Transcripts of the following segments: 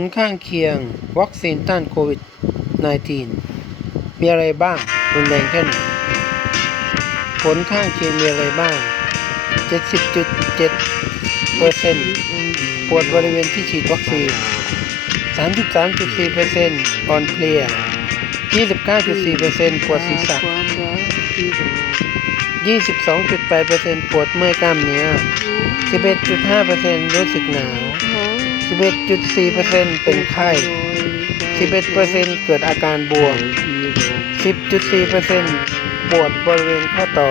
ลข้างเคียงวัคซีนต้านโควิด -19 มีอะไรบ้างรุนแรงแค่ไหนผลข้างเคียงมีอะไรบ้าง 70.7เปอร์เซ็นต์ปวดบริเวณที่ฉีดวัคซีน 33.4เปอร์เซ็นต์อ่อนเพลีย 29.4เปอร์เซ็นต์ปวดศีรษะ 22.8เปอร์เซ็นต์ปวดเมื่อยกล้ามเนื้อ 11.5เปอร์เซ็นต์รู้สึกหนาว 11.4เปอร์เป็นไข้ 11เปอร์เกิดอาการบวม 10.4เปวดบริเวณข้อต่อ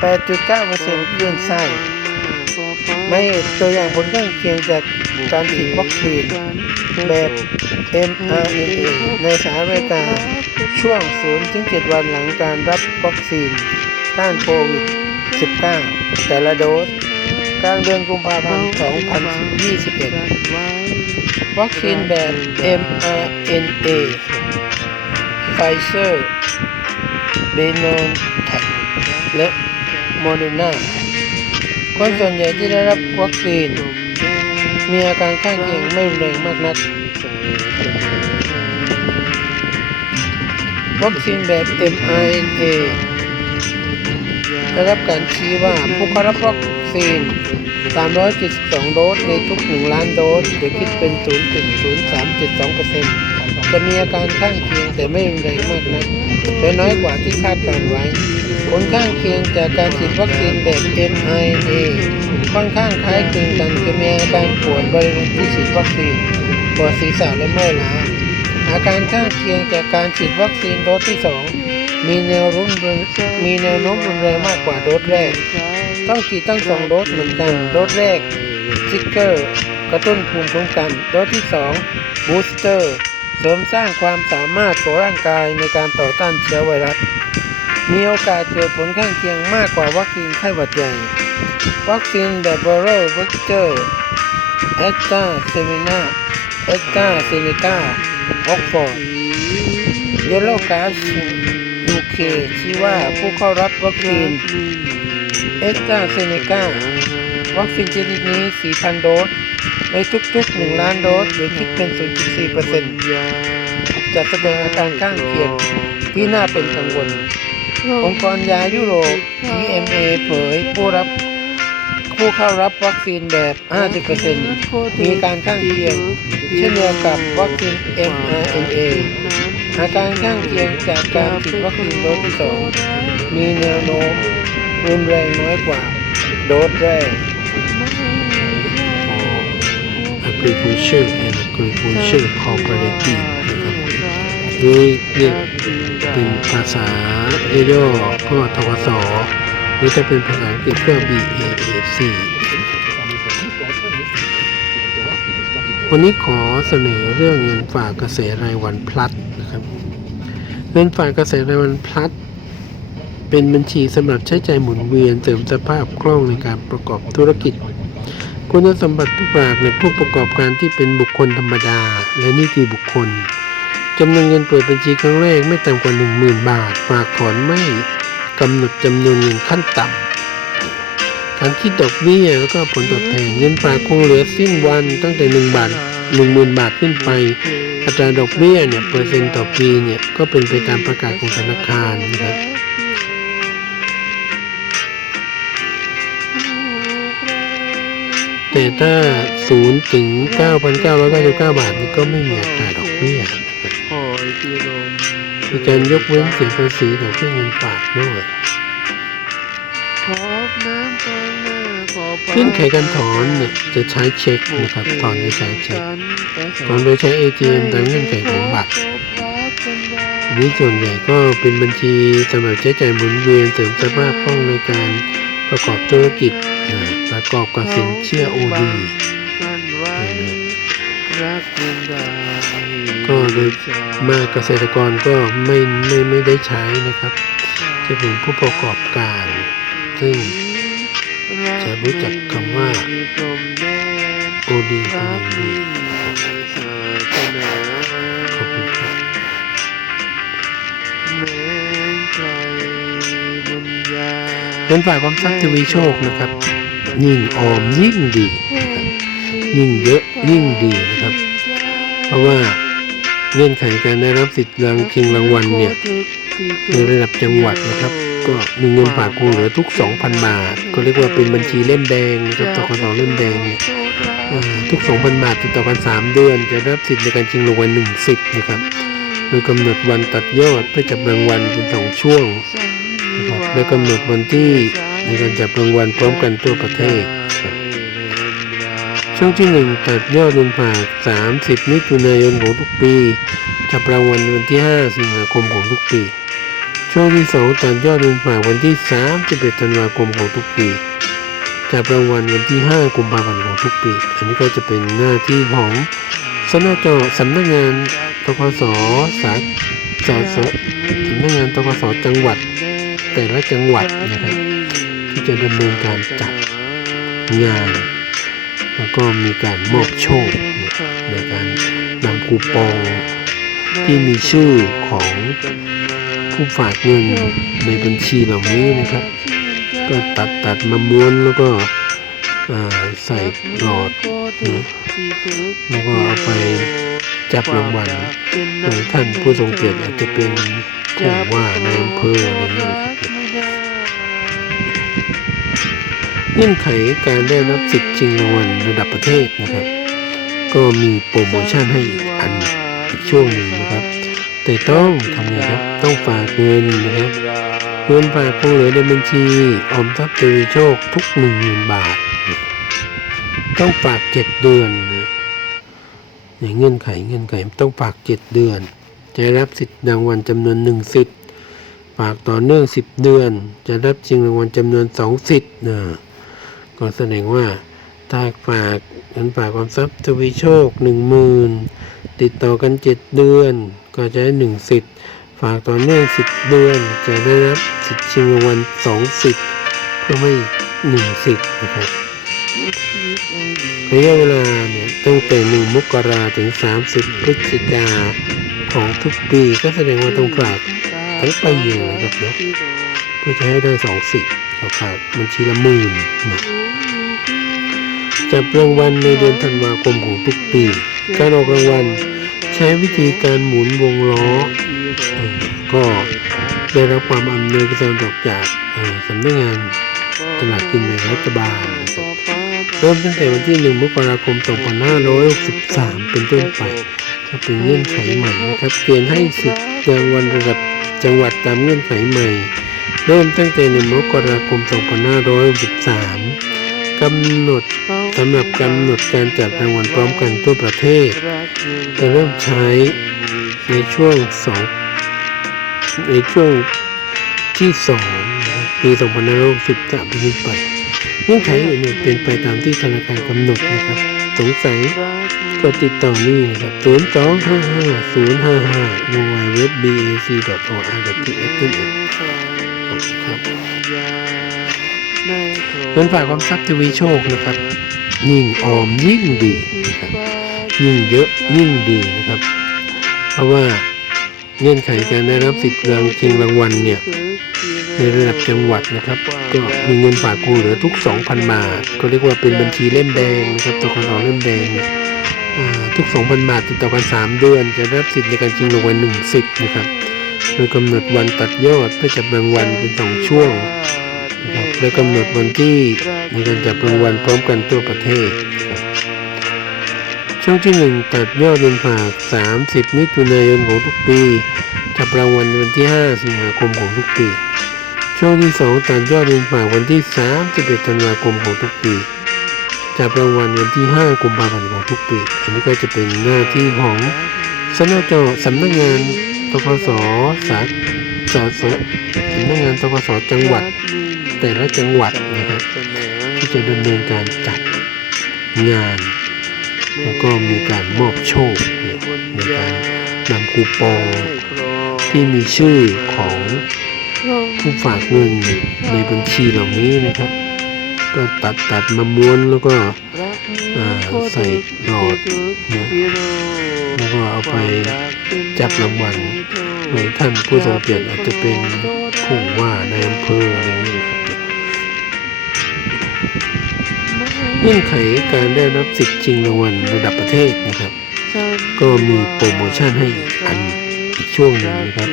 8.9เปอร์เซ็นต์คลื่นไส้ไม่ตัวอย่างผลข้างเคียงจากการฉีดวัคซีนแบบ mRNA ในสหรัฐอเมริกา ช่วง 0-7 วันหลังการรับวัคซีนต้านโควิด 19 แต่ละโดส กลางเดือนกุมภาพันธ์ 2021 วัคซีนแบบ mRNA ไฟเซอร์ b e n o n t e c h และ Moderna คนส่วนใหญ่ที่ได้รับวัคซีน มีอาการข้างเคียงไม่รุนแรงมากนัก วัคซีนแบบ mRNA ได้รับการชี้ว่าผู้เข้ารับวัคซีน 372 โดสในทุก 1 ล้านโดสหรือคิดเป็น 0.0372%จะมีอาการข้างเคียงแต่ไม่รุนแรงมากนักและน้อยกว่าที่คาดการไว้ ผลข้างเคียงจากการฉีดวัคซีนแบบ mRNA ค่อนข้างคล้ายคลึงกันคือมีอาการปวดบริเวณที่ฉีดวัคซีนปวดศีรษะและเมื่อยล้าอาการข้างเคียงจากการฉีดวัคซีนโดสที่ 2 มีแนวรุนมีแนวโน้มรุนแรงมากกว่าโดสแรก ต้องฉีดตั้งสองโดสเหมือนกัน โดสแรกซิกเกอร์กระตุ้นภูมิคุ้มกัน โดสที่2บูสเตอร์เสริมสร้างความสามารถของร่างกายในการต่อต้านเชื้อไวรัส มีโอกาสเกิดผลข้างเคียงมากกว่าวัคซีนไข้หวัดใหญ่วัคซีนแบบบรอลวัคเจอร์แอสตราเซเนกาแอสตราเซเนกาออกฟอร์ดเยลโลกาส ยูเคชี้ว่าผู้เข้ารับวัคซีนเอสตราเซเนกาวัคซีนชนิดนี้ 4,000 โดส ในทุกๆ 1 ล้านโดสหรือคิดเป็น 0.4%จะแสดงอาการข้างเคียงที่น่าเป็นกังวล องค์กรยายุโรป EMA เผยผู้รับผู้เข้ารับวัคซีนแบบ 50%มีการข้างเคียงเช่นเดียวกับวัคซีน mRNA อาการข้างเคียงจากการฉีดวัคซีนโดสที่2มีแนวโน้มรุนแรงน้อยกว่าโดสแรก Agriculture and Agriculture Cooperative นะครับหรือเรียกเป็นภาษาย่อๆก็ทวสหรือถ้าเป็นภาษาอังกฤษก็ BAAC วันนี้ขอเสนอเรื่องเงินฝากเกษตรรายวันพลัดนะครับ เงินฝากเกษตรรายวันพลัดเป็นบัญชีสำหรับใช้จ่ายหมุนเวียนเสริมสภาพคล่องในการประกอบธุรกิจ คุณสมบัติผู้ฝากในผู้ประกอบการที่เป็นบุคคลธรรมดา และนิติบุคคลจำนวนเงินเปิดบัญชีครั้งแรกไม่ต่ำกว่า 10,000 บาท ฝากถอนไม่กำหนดจำนวนเงินขั้นต่ำ การคิดดอกเบี้ยแล้วก็ผลตอบแทนเงินฝากคงเหลือสิ้นวันตั้งแต่1บาท10,000 บาทขึ้นไป อัตราดอกเบี้ยเนี่ยเปอร์เซ็นต์ต่อปีเนี่ยก็เป็นไปตามประกาศของธนาคารนะครับแต่ถ้า0ถึง9,999 บาทนี่ก็ไม่มีอัตราดอกเบี้ยนะครับพิรมมีการยกเว้นเสียภาษีดอกเบี้ยเงินฝากด้วย เงื่อนไขการถอนเนี่ยจะใช้เช็คนะครับถอนโดยใช้เช็คถอนโดยใช้ ATM ตามเงื่อนไขของบัตรนี้ส่วนใหญ่ก็เป็นบัญชีสำหรับใช้จ่ายหมุนเวียนเสริมสภาพคล่องในการประกอบธุรกิจประกอบกับสินเชื่อ OD กันไว้รักเพีก็โดยมากเกษตรกรก็ไม่ไม่ไม่ได้ใช้นะครับ จะเป็นผู้ประกอบการ ซึ่ง จะรู้จักคำว่าพรมแดน OD เป็นรัอย่างดีขอบคุณครับเงินฝ่ากความทรัพย์ทวีโชคนะครับ ยิ่งออมยิ่งดีนะครับยิ่งเยอะยิ่งดีนะครับ เพราะว่าเงื่อนไขการได้รับสิทธิ์รางชิงรางวัลเนี่ยในระดับจังหวัดนะครับ ก็มีเงินฝากคงเหลือทุก 2,000 บาท ก็เรียกว่าเป็นบัญชีเล่มแดงนะครับตกสองเล่มแดงเนี่ยทุก 2,000 บาทติดต่อกัน 3 เดือน จะรับสิทธิ์ในการชิงรางวัล1สิทธิ์นะครับ โดยกำหนดวันตัดยอดเพื่อจับรางวัลเป็นสองช่วงนะครับและกำหนดวันที่ในการจับรางวัลพร้อมกันทั่วประเทศ ช่วงที่หนึ่งตัดยอดเงินฝาก 30 มิถุนายนของทุกปี จับรางวัลวันที่ 5 สิงหาคมของทุกปี ช่วงที่สองตัดยอดเงินฝากวันที่31ธันวาคมของทุกปีจับรางวัลวันที่ 5 กุมภาพันธ์ของทุกปี อันนี้ก็จะเป็นหน้าที่ของสำนักจสำนักงานตกสสาจสสำนักงานตกสจังหวัด แต่ละจังหวัดนะครับ ที่จะดำเนินการจัดงาน แล้วก็มีการมอบโชคในการนำคูปองที่มีชื่อของ ผู้ฝากเงินในบัญชีเหล่านี้นะครับ ก็ตัดตัดมาม้วนแล้วก็อ่าใส่หลอดนะแล้วก็เอาไปจับรางวัลโดยท่านผู้ทรงเกียรติอาจจะเป็นผู้ว่าในอำเภออะไรอย่างนี้นะครับเงื่อนไขการได้รับสิทธิ์ชิงรางวัลระดับประเทศนะครับ ก็มีโปรโมชั่นให้อีกอันอีกช่วงหนึ่งนะครับ แต่ต้องทำไงครับ ต้องฝากเงินนะครับ เงินฝากคงเหลือในบัญชีออมทรัพย์เทวีโชคทุกหนึ่งหมื่นบาท ต้องฝากเจ็ดเดือนนะอย่างเงื่อนไขเงื่อนไขต้องฝากเจ็ดเดือนจะได้รับสิทธิ์รางวัลจำนวนหนึ่งสิทธิ์ฝากต่อเนื่องสิบเดือน จะรับชิงรางวัลจำนวนสองสิทธิ์นะก็แสดงว่าถ้าฝากเงินฝากออมทรัพย์ทวีโชคหนึ่งหมื่นติดต่อกันเจ็ดเดือน ก็จะได้หนึ่งสิทธิ์ ฝากต่อเนื่องสิบเดือน จะได้รับสิทธิ์ชิงรางวัลสองสิทธิ์เพิ่มให้อีกหนึ่งสิทธิ์นะครับระยะเวลาเนี่ยตั้งแต่หนึ่งมกราถึงสามสิบพฤศจิกาของทุกปีก็แสดงว่าต้องฝากทั้งปีอยู่นะครับเนาะเพื่อจะให้ได้สองสิทธิ์เราฝากบัญชีละหมื่นนะจับรางวัลในเดือนธันวาคมของทุกปี การออกรางวัลใช้วิธีการหมุนวงล้อ ก็ได้รับความอำนวยความสะดวกจากสำนักงานตลาดกินแบ่งรัฐบาลนะครับเริ่มตั้งแต่วันที่ 1 มกราคม 2563 เป็นต้นไปก็เป็นเงื่อนไขใหม่นะครับเปลี่ยนให้สิทธิ์รางวัลระดับจังหวัดตามเงื่อนไขใหม่ เริ่มตั้งแต่ 1 มกราคม 2563 กำหนดสำหรับกำหนดการจัดรางวัลพร้อมกันทั่วประเทศ จะเริ่มใช้ในช่วงสอง ในช่วงที่สองนะครับปี2563เป็นต้นไปเงื่อนไขอื่นๆเป็นไปตามที่ธนาคารกำหนดนะครับ สงสัยก็ติดต่อนี่นะครับ 0 2 5 5 0 5 5 w w w b a c o r t h นั่นเองครับเงินฝากความทรัพย์ทวีโชคนะครับ ยิ่งออมยิ่งดีนะครับยิ่งเยอะยิ่งดีนะครับ เพราะว่า เงื่อนไขการได้รับสิทธิ์รางชิงรางวัลเนี่ยในระดับจังหวัดนะครับ ก็มีเงินฝากคงเหลือทุก 2,000 บาทก็เรียกว่าเป็นบัญชีเล่มแดงนะครับตกสเล่มแดงเนี่ยอ่าทุก 2,000 บาทติดต่อกัน 3 เดือน จะได้รับสิทธิ์ในการชิงรางวัล1สิทธิ์นะครับ โดยกำหนดวันตัดยอดเพื่อจับรางวัลเป็นสองช่วงนะครับและกำหนดวันที่ในการจับรางวัลพร้อมกันทั่วประเทศ ช่วงที่หนึ่งตัดยอดเงินฝาก 30 มิถุนายนของทุกปีจับรางวัลวันที่ 5 สิงหาคมของทุกปี ช่วงที่สองตัดยอดเงินฝากวันที่ 31 ธันวาคมของทุกปี จับรางวัลวันที่ 5 กุมภาพันธ์ของทุกปี อันนี้ก็จะเป็นหน้าที่ของสำนักจสำนักงานตกสสาจสสำนักงานตกสจังหวัด แต่ละจังหวัดนะครับที่จะดำเนินการจัดงาน แล้วก็มีการมอบโชคเนี่ยในการนำคูปองที่มีชื่อของผู้ฝากเงินในบัญชีเหล่านี้นะครับ ก็ตัดตัดมาม้วนแล้วก็ใส่หลอดนะแล้วก็เอาไปจับรางวัลโดยท่านผู้ทรงเกียรติอาจจะเป็นผู้ว่าในอำเภออะไรอย่างนี้นะครับ งื่อนไขการได้รับสิทธิ์ชิงรางวัลระดับประเทศนะครับ ก็มีโปรโมชั่นให้อีกอันอีกช่วงหนึ่งนะครับ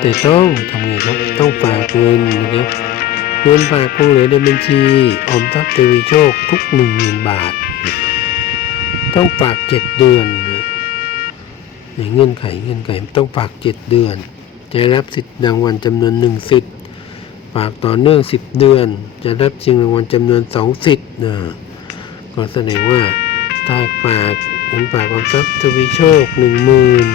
แต่ต้องทำไงครับต้องฝากเงินนะครับเงินฝากคงเหลือในบัญชีออมทรัพย์เทวีโชคทุกหนึ่งหมื่นบาท ต้องฝากเจ็ดเดือนนะอย่างเงื่อนไขเงื่อนไขต้องฝากเจ็ดเดือนจะได้รับสิทธิ์รางวัลจำนวนหนึ่งสิทธิ์ฝากต่อเนื่องสิบเดือน จะรับชิงรางวัลจำนวนสองสิทธิ์นะ ก็แสดงว่าถ้าฝากเงินฝากออมทรัพย์ทวีโชคหนึ่งหมื่น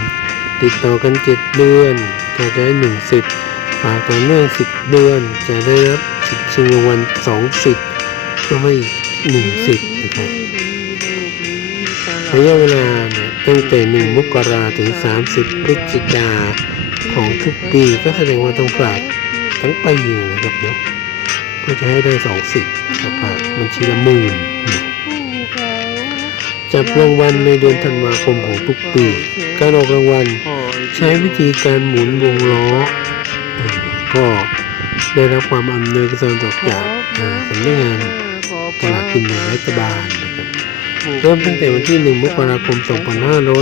ติดต่อกันเจ็ดเดือนก็จะได้หนึ่งสิทธิ์ฝากต่อเนื่องสิบเดือนจะได้รับสิทธิ์ชิงรางวัลสองสิทธิ์ก็ไม่หนึ่งสิทธิ์นะครับระยะเวลาเนี่ยตั้งแต่1มกราถึง30พฤศจิกาของทุกปีก็แสดงว่าต้องฝากทั้งปีนะครับเนาะเพื่อจะให้ได้สองสิทธิ์ครับฝากบัญชีละหมื่น จับรางวัลในเดือนธันวาคมของทุกปี การออกรางวัลใช้วิธีการหมุนวงล้อ ก็ได้รับความอำนวยการสะดวกจากสำนักงานตลาดกินแบ่งรัฐบาลนะครับเริ่มตั้งแต่วันที่ 1 มกราคม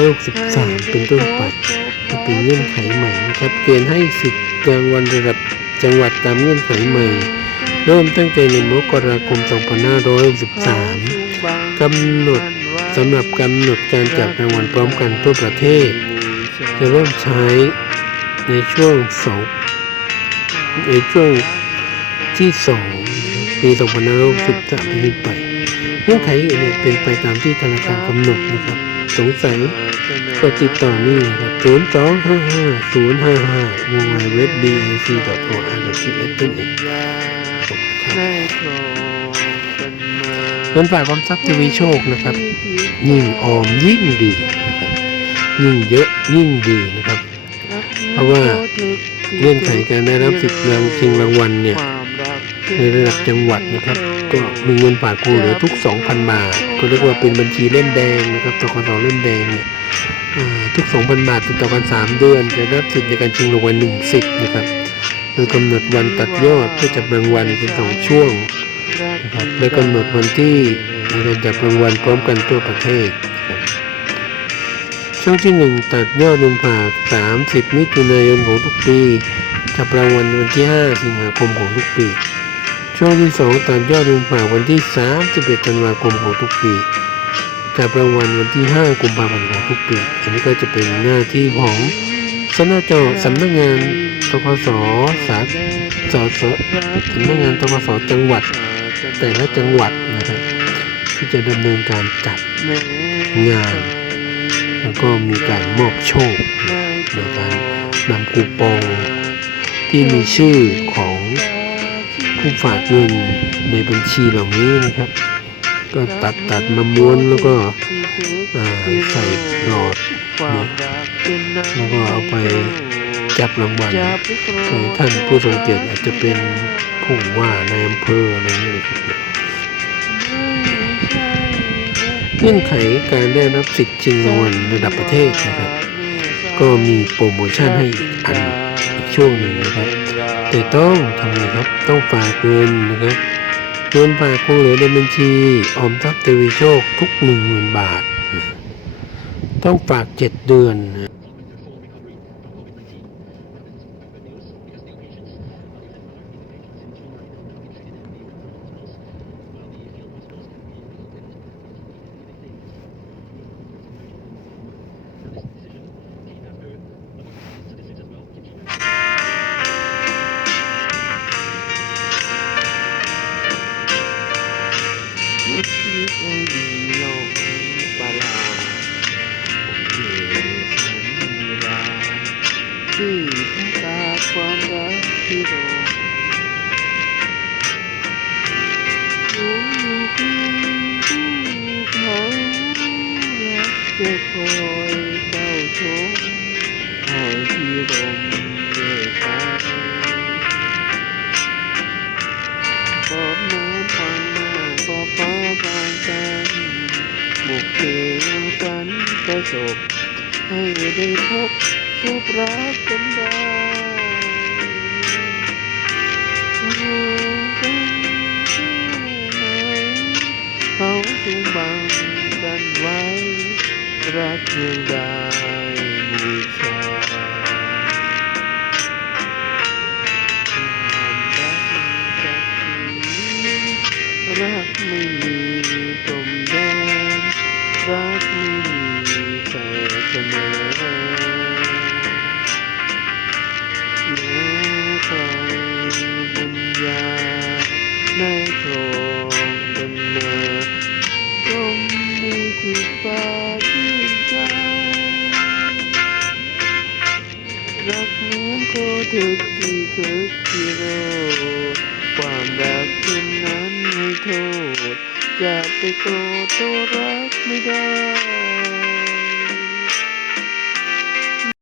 2563 เป็นต้นไปจะเป็นเงื่อนไขใหม่นะครับเกณฑ์ให้สิทธิ์รางวัลระดับจังหวัดตามเงื่อนไขใหม่ เริ่มตั้งแต่ 1 มกราคม 2563กำหนด สำหรับกำหนดการจับรางวัลพร้อมกันทั่วประเทศ จะเริ่มใช้ในช่วงสองในช่วงที่2ปี2563เป็นไปเงื่อนไขอื่นเนี่ยเป็นไปตามที่ธนาคารกำหนดนะครับ สงสัยก็ติดต่อนี่นะครับ0 2 5 5 0 5 5วงเว็บ dac or r t s นั่นเองครับได้ครองกันมาเงินฝากความทรัพย์ทวีโชคนะครับ ยิ่งออมยิ่งดีนะครับยิ่งเยอะยิ่งดีนะครับ เพราะว่าเงื่อนไขการได้รับสิทธิ์รางชิงรางวัลเนี่ยในระดับจังหวัดนะครับ ก็มีเงินฝากคงเหลือทุก 2,000 บาท ก็เรียกว่าเป็นบัญชีเล่มแดงนะครับตกสเล่มแดงเนี่ยทุก 2,000 บาทติดต่อกัน 3 เดือน จะรับสิทธิ์ในการชิงรางวัล1สิทธิ์นะครับโดยกำหนดวันตัดยอดเพื่อจับรางวัลเป็นสองช่วงนะครับและกำหนดวันที่ ในการจับรางวัลพร้อมกันทั่วประเทศ ช่วงที่1ตัดยอดเงินฝาก30มิถุนายนของทุกปีจับรางวัลวันที่5สิงหาคมของทุกปี ช่วงที่2ตัดยอดเงินฝากวันที่31ธันวาคมของทุกปีจับรางวัลวันที่5กุมภาพันธ์ของทุกปี อันนี้ก็จะเป็นหน้าที่ของสำนักจอสำนักงานตกสสาสสสำนักงานตกสจังหวัด แต่ละจังหวัดนะครับ ที่จะดำเนินการจัดงาน แล้วก็มีการมอบโชคในการนำคูปองที่มีชื่อของผู้ฝากเงินในบัญชีเหล่านี้นะครับ ก็ตัดตัดมาม้วนแล้วก็ใส่หลอดแล้วก็เอาไปจับรางวัลโดยท่านผู้ทรงเกียรติอาจจะเป็นผู้ว่าในอำเภออะไรอย่างเงี้ย เงื่อนไขการได้รับสิทธิ์ชิงรางวัลระดับประเทศนะครับ ก็มีโปรโมชั่นให้อีกอันอีกช่วงหนึ่งนะครับ แต่ต้องทำไงครับต้องฝากเงินนะครับเงินฝากคงเหลือในบัญชีออมทรัพย์เตวีโชคทุกหนึ่งหมื่นบาท ต้องฝากเจ็ดเดือน นะประ รักกันได้ห่างกันแค่ไหนเขาจูงบังกันไว้รรักยังได้